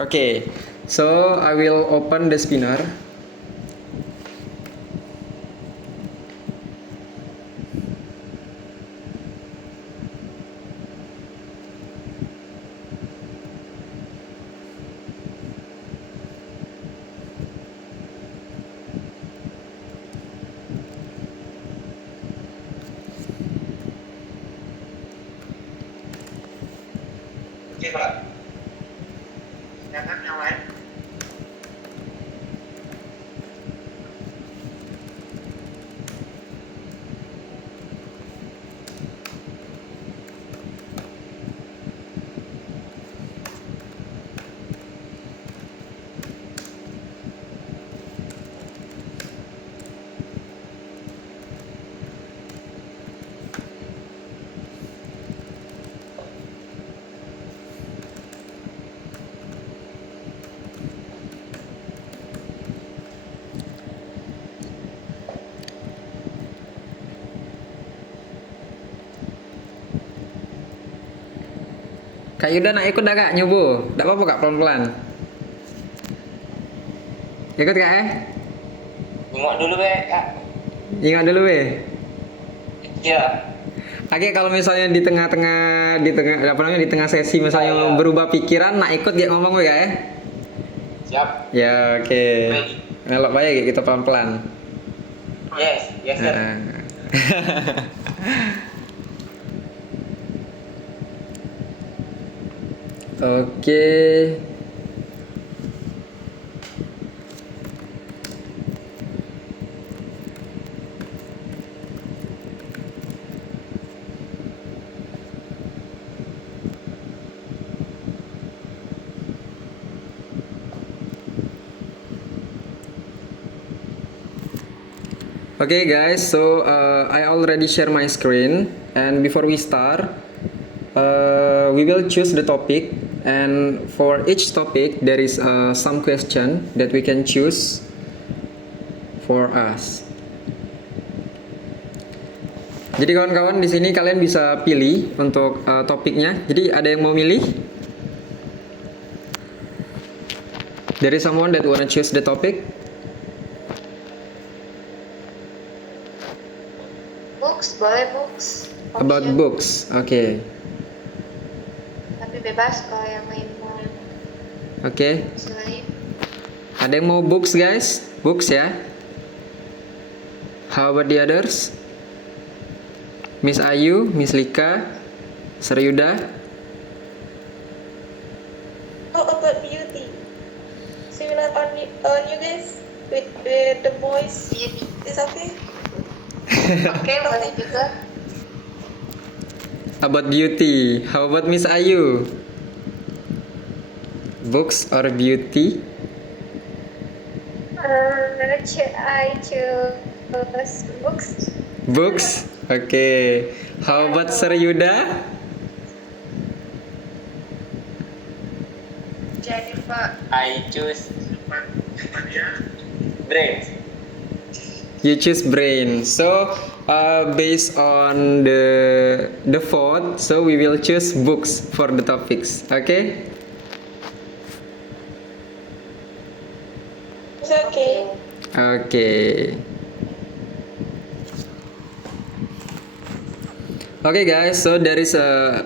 Okay, so I will open the spinner. Oke Pak, silakan yang lain. Kak Yuda nak ikut dah kak nyoba? Tak apa-apa kak pelan-pelan. Ikut kak Nengok dulu Kak. Ingat dulu Iya. Oke, kalau misalnya di tengah-tengah di tengah sesi misalnya Iya. berubah pikiran, nak ikut dia ngomong kak Siap. Ya oke. Baik. Melok baik kita pelan-pelan. Yes, sir. Oke. Okay guys, so I already share my screen, and before we start, we will choose the topic, and for each topic there is some question that we can choose for us. Jadi kawan-kawan di sini kalian bisa pilih untuk topiknya. Jadi ada yang mau milih? There is someone that wanna choose the topic? Books, boleh books. About Option. books, okay. Tapi bebas kalau yang lain mau Okay. selain. Ada yang mau books guys? Books ya? How about the others? Miss Ayu, Miss Lika, Seryuda. How about beauty? Similar on you guys with the boys. Beauty. Is okay? Oke, boleh juga. About beauty. How about Miss Ayu? Books or beauty? I choose books. Books. Okay. How about Seryuda? Jennifer. I choose brains. You choose brain. So based on the vote, so we will choose books for the topics. Okay? It's okay. Okay. Okay guys, so there is a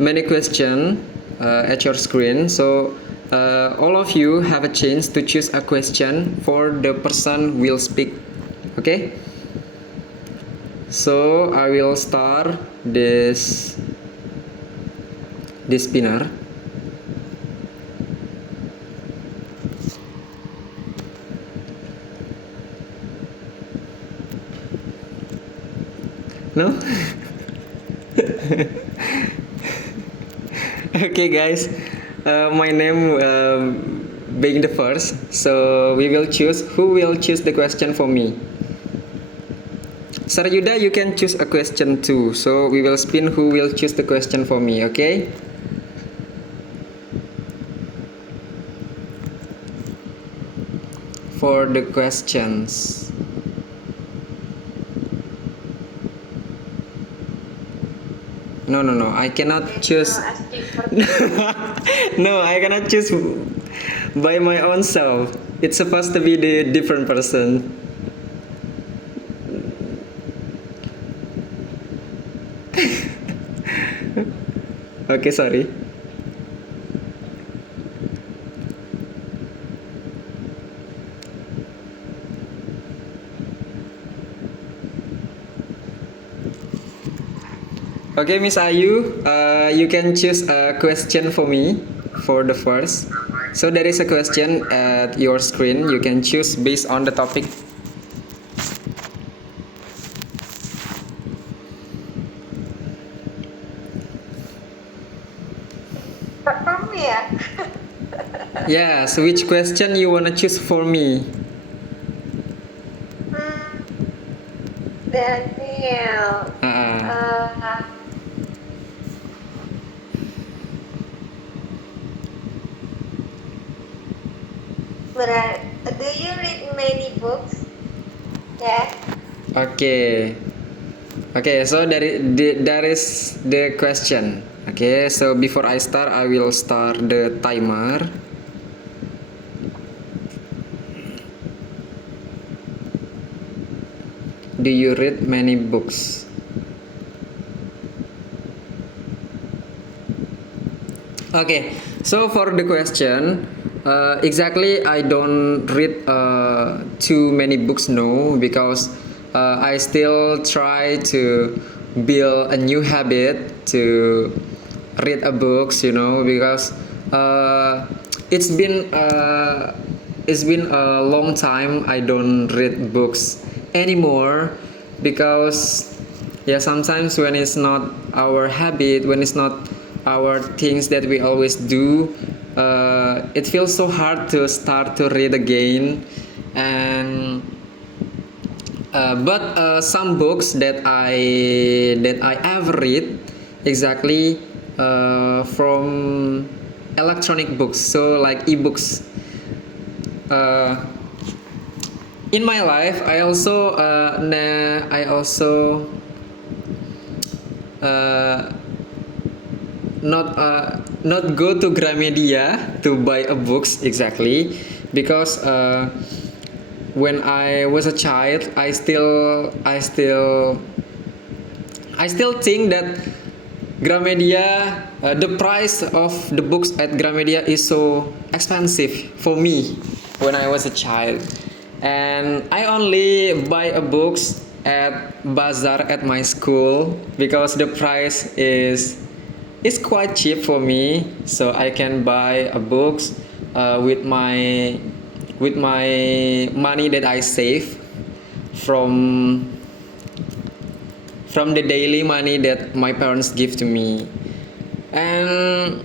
many question at your screen. So all of you have a chance to choose a question for the person will speak. Okay? So I will start this spinner. No? Okay guys, my name being the first, so we will choose who will choose the question for me. Saryuda, you can choose a question too, so we will spin who will choose the question for me, okay? For the questions. No, I cannot choose. Asking for No, I cannot choose by my own self. It's supposed to be the different person. Okay, sorry. Okay, Miss Ayu, you can choose a question for me for the first. So there is a question at your screen. You can choose based on the topic. From me ya? Yeah, so which question you wanna choose for me? Daniel. Uh, Do you read many books? Yeah. okay. Okay, so there is the question. Okay, so before I start, I will start the timer. Do you read many books? Okay, so for the question, exactly I don't read too many books, no, because I still try to build a new habit to read a books, because uh, it's been uh, it's been a long time I don't read books anymore because yeah, sometimes when it's not our habit, when it's not our things that we always do, it feels so hard to start to read again. And but some books that I ever read exactly from electronic books, so like ebooks. Uh, in my life, I also uh, not go to Gramedia to buy a books exactly because when I was a child, I still think that Gramedia, the price of the books at Gramedia is so expensive for me when I was a child, and I only buy a books at bazaar at my school because the price is quite cheap for me, so I can buy a books with my money that I save from from the daily money that my parents give to me. And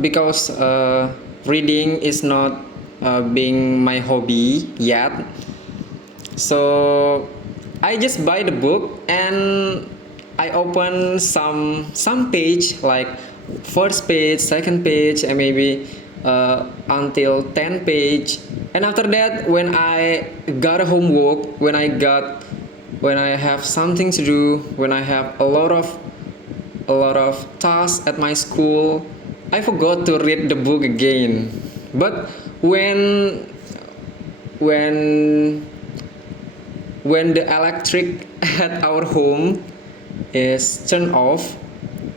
because reading is not being my hobby yet, so I just buy the book and I open some page, like first page, second page, and maybe until 10 page. And after that, when I got a homework, when I have something to do, when I have a lot of tasks at my school, I forgot to read the book again. But when when the electric at our home is turned off,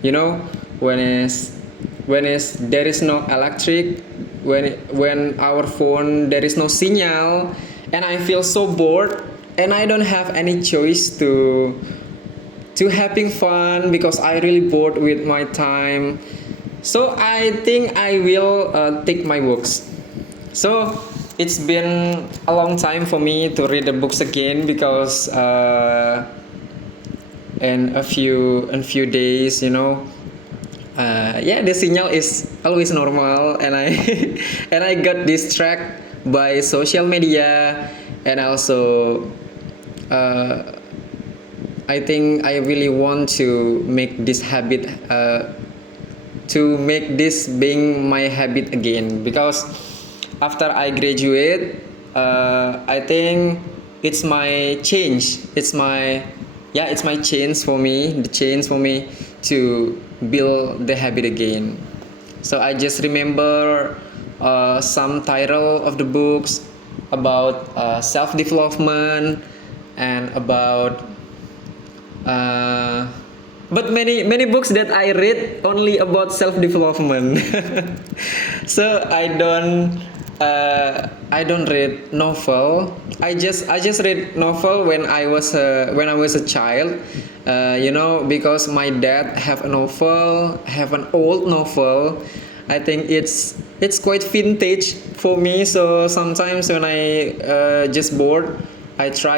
you know, when is there is no electric, when our phone there is no signal, and I feel so bored, and I don't have any choice to having fun because I really bored with my time. So I think I will take my books. So it's been a long time for me to read the books again because in a few days, yeah, the signal is always normal, and I and I got distracted by social media, and also I think I really want to make this habit to make this being my habit again, because after I graduate, I think it's my change. It's my change for me. The change for me to build the habit again. So I just remember some title of the books about self-development and about but many books that I read only about self-development. So I don't read novel. I just read novel when I was a child. Because my dad have a novel, have an old novel. I think it's quite vintage for me. So sometimes when I just bored, I try